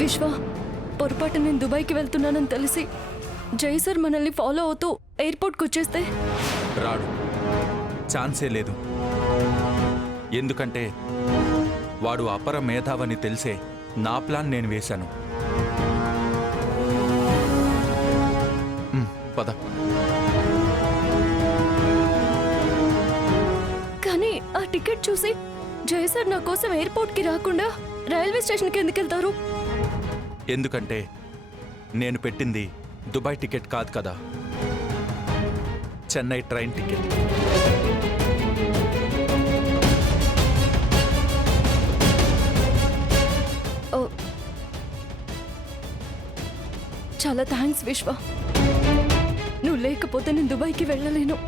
విశ్వ, పొరపాటు నేను దుబాయ్కి వెళ్తున్నానని తెలిసి జై సార్ మనల్ని ఫాలో అవుతూ ఎయిర్పోర్ట్కి వచ్చేస్తే? రాడు, ఛాన్సే లేదు. ఎందుకంటే వాడు అపర మేధావని తెలిసే నా ప్లాన్ నేను వేశాను. పద. కానీ ఆ టికెట్ చూసి జై సార్ నా కోసం ఎయిర్పోర్ట్కి రాకుండా రైల్వే స్టేషన్కి ఎందుకు వెళ్తారు? ఎందుకంటే నేను పెట్టింది దుబాయ్ టికెట్ కాదు కదా, చెన్నై ట్రైన్ టికెట్. ఓ, చాలా థ్యాంక్స్ విశ్వ. నువ్వు లేకపోతే నేను దుబాయ్కి వెళ్ళలేను.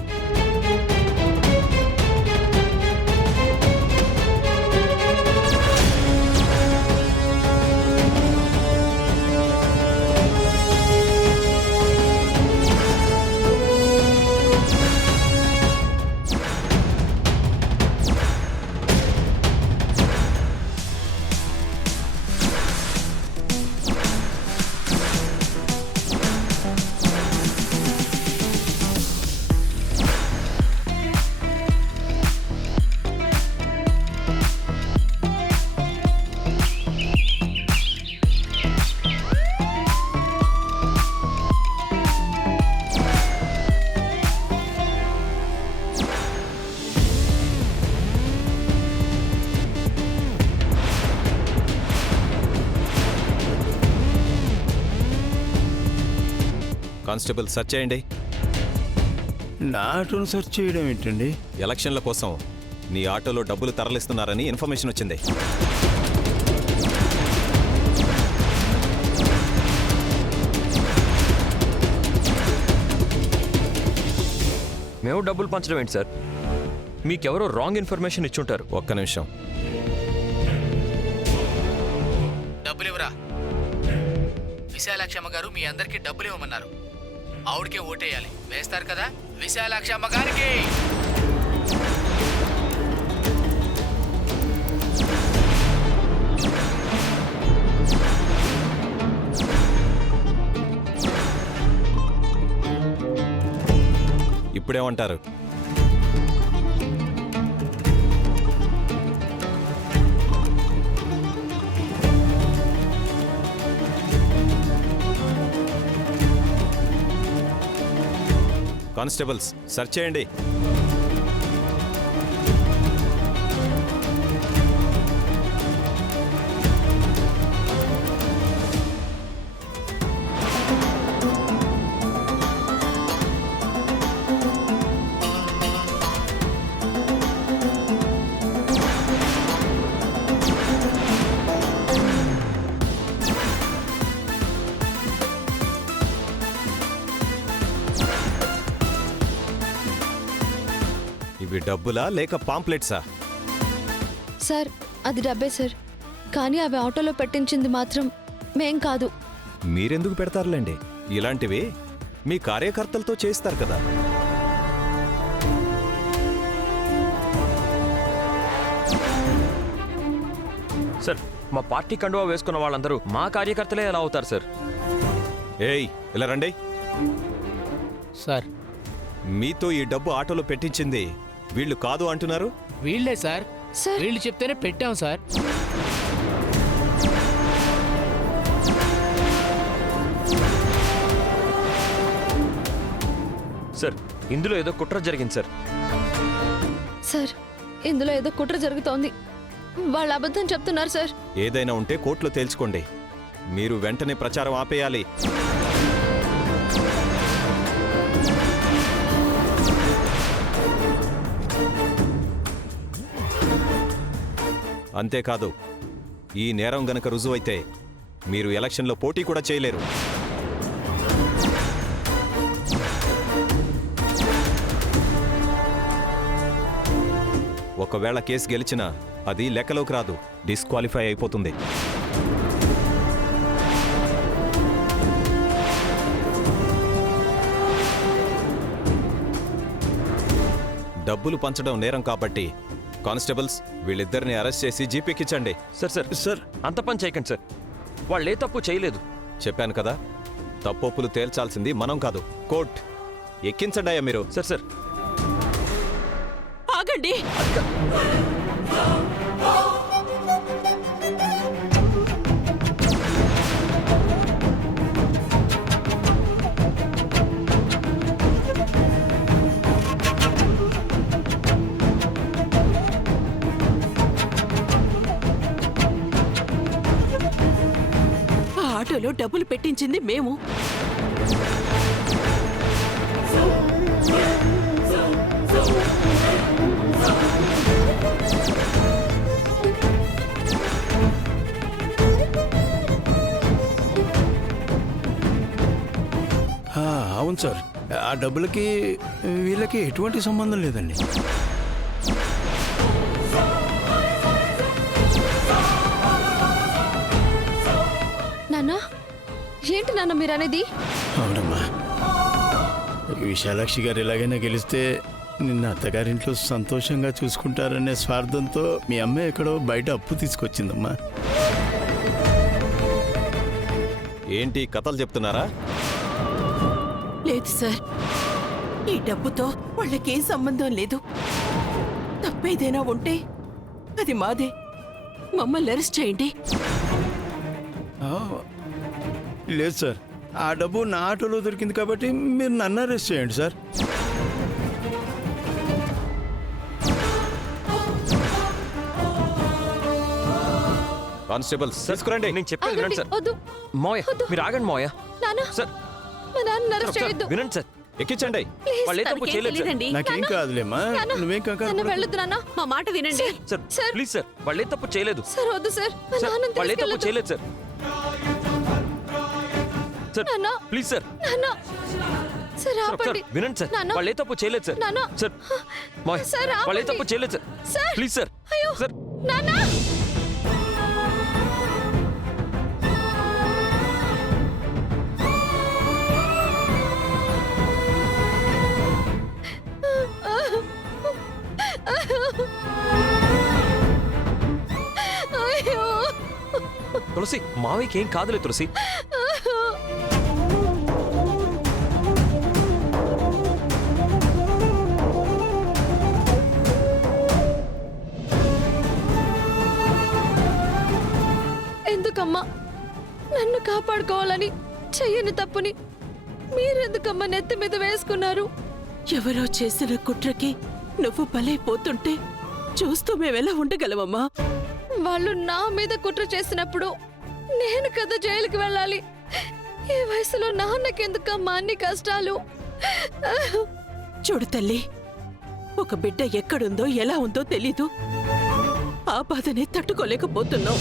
కానిస్టేబుల్ సెర్చ్ చేయండి. నా ఆటోను సెర్చ్ చేయడం ఏంటండి? ఎలక్షన్ల కోసం నీ ఆటోలో డబ్బులు తరలిస్తున్నారని ఇన్ఫర్మేషన్ వచ్చింది. మేము డబ్బులు పంచడం ఏంటి సార్? మీకెవరో రాంగ్ ఇన్ఫర్మేషన్ ఇచ్చుంటారు. ఒక్క నిమిషం. డబ్బులు ఇవ్వరా? విశాలాక్షమ్మ గారు మీ అందరికీ డబ్బులు ఇవ్వమన్నారు. ఆవిడకే ఓటేయాలి. వేస్తారు కదా? విశాలాక్షమ్మ గారికి. ఇప్పుడేమంటారు? కానిస్టేబుల్స్ సెర్చ్ చేయండి. ఇవి డబ్బులా లేక పాంప్లెట్సా? సార్, అది డబ్బే సార్. కానీ అవి ఆటోలో పెట్టించింది మాత్రం మేం కాదు. మీరెందుకు పెడతారులేండి, ఇలాంటివి మీ కార్యకర్తలతో చేస్తారు కదా. సార్, మా పార్టీ కండువా వేసుకున్న వాళ్ళందరూ మా కార్యకర్తలే ఎలా అవుతారు సార్? ఏయ్, ఇలా రండి. సార్, మీతో ఈ డబ్బు ఆటోలో పెట్టించింది వీళ్ళు కాదు అంటున్నారు. వీళ్ళే సార్. సార్, వీళ్ళు చెప్తేనే పెట్టాం సార్. సార్, ఇందులో ఏదో కుట్ర జరిగింది సార్. సార్, ఇందులో ఏదో కుట్ర జరుగుతోంది. వాళ్ళు అబద్ధం చెప్తున్నారు సార్. ఏదైనా ఉంటే కోర్టులో తేల్చుకోండి. మీరు వెంటనే ప్రచారం ఆపేయాలి. అంతేకాదు, ఈ నేరం గనక రుజువైతే మీరు ఎలక్షన్లో పోటీ కూడా చేయలేరు. ఒకవేళ కేసు గెలిచినా అది లెక్కలోకి రాదు, డిస్క్వాలిఫై అయిపోతుంది. డబ్బులు పంచడం నేరం కాబట్టి కానిస్టేబుల్స్ వీళ్ళిద్దరిని అరెస్ట్ చేసి జీపీకిచ్చండి. సార్ సార్ సార్ అంత పని చేయకండి సార్. వాళ్ళే తప్పు చేయలేదు. చెప్పాను కదా, తప్పొప్పులు తేల్చాల్సింది మనం కాదు, కోర్ట్. ఎక్కించండి అయ్యా మీరు. సార్ సార్ ఆగండి. ఆ ఆటోలో డబ్బులు పెట్టించింది మేము. అవును సార్, ఆ డబ్బులకి వీళ్ళకి ఎటువంటి సంబంధం లేదండి. నాన్న ఏంటి నాన్న మీరు అనేది? అవునమ్మా, విశాలాక్షి గారు ఎలాగైనా గెలిస్తే నిన్న అత్తగారింట్లో సంతోషంగా చూసుకుంటారనే స్వార్థంతో మీ అమ్మ ఎక్కడో బయట అప్పు తీసుకొచ్చిందమ్మా. ఏంటి కథలు చెప్తున్నారా? లేదు సార్, ఈ డబ్బుతో వాళ్ళకేం సంబంధం లేదు. తప్పేదైనా ఉంటే అది మాదే. మమ్మల్ని అరెస్ట్ చేయండి. ఆ, లేదు సార్, ఆ డబ్బు నా ఆటోలో దొరికింది కాబట్టి మీరు నన్ను అరెస్ట్ చేయండి సార్. కానిస్టేబుల్ తీసుకురండి. నేను చెప్పేది వినండి సార్. వద్దు మోయ మీరు ఆగండి మోయ. నాన్న సార్ మా నాన్న అరెస్ట్ సార్, చేయొద్దు. వినండి సార్. ఎక్కించండి. వాళ్ళే తప్పు తనకేం చేయలేదు సార్. తెలీదండి. నాకేం కాదులేమ్మా, నువ్వేం నన్ను కాదు. వెళ్ళొద్దు నాన్న. మా మాట వినండి. Sir sir. ప్లీజ్ సార్, వాళ్ళే తప్పు చేయలేదు సార్ వద్దు సార్, మా సార్. నాన్నని వాళ్ళే తప్పు తీసుకెళ్ళొద్దు. చేయలేదు సార్. సార్ నాన్న. Please sir. నాన్న సార్ సార్ ఆపండి. ఒకసారి వినండి సార్. నాన్న. వాళ్ళే తప్పు చేయలేదు సార్. నాన్న. సార్ మోయ్ సార్, ఆపండి. వాళ్ళే తప్పు చేయలేదు సార్. సార్. Please sir. అయ్యో సార్ నాన్న. అయ్యో తులసి, మావయ్యకి ఏం కాదులే తులసి. ఎందుకమ్మా నన్ను కాపాడుకోవాలని చెయ్యని తప్పుని మీరెందుకమ్మా నెత్తి మీద వేసుకున్నారు? ఎవరో చేసిన కుట్రకి నువ్వు బలైపోతుంటే చూస్తూ మేమెలా ఉండగలమమ్మా? వాళ్ళు నా మీద కుట్ర చేసినప్పుడు నేను కదా జైలుకి వెళ్ళాలి. ఈ వయసులో నాన్నకెందుకమ్మా అన్ని కష్టాలు? చూడు తల్లి, ఒక బిడ్డ ఎక్కడుందో ఎలా ఉందో తెలీదు. ఆ బాధనే తట్టుకోలేకపోతున్నావు.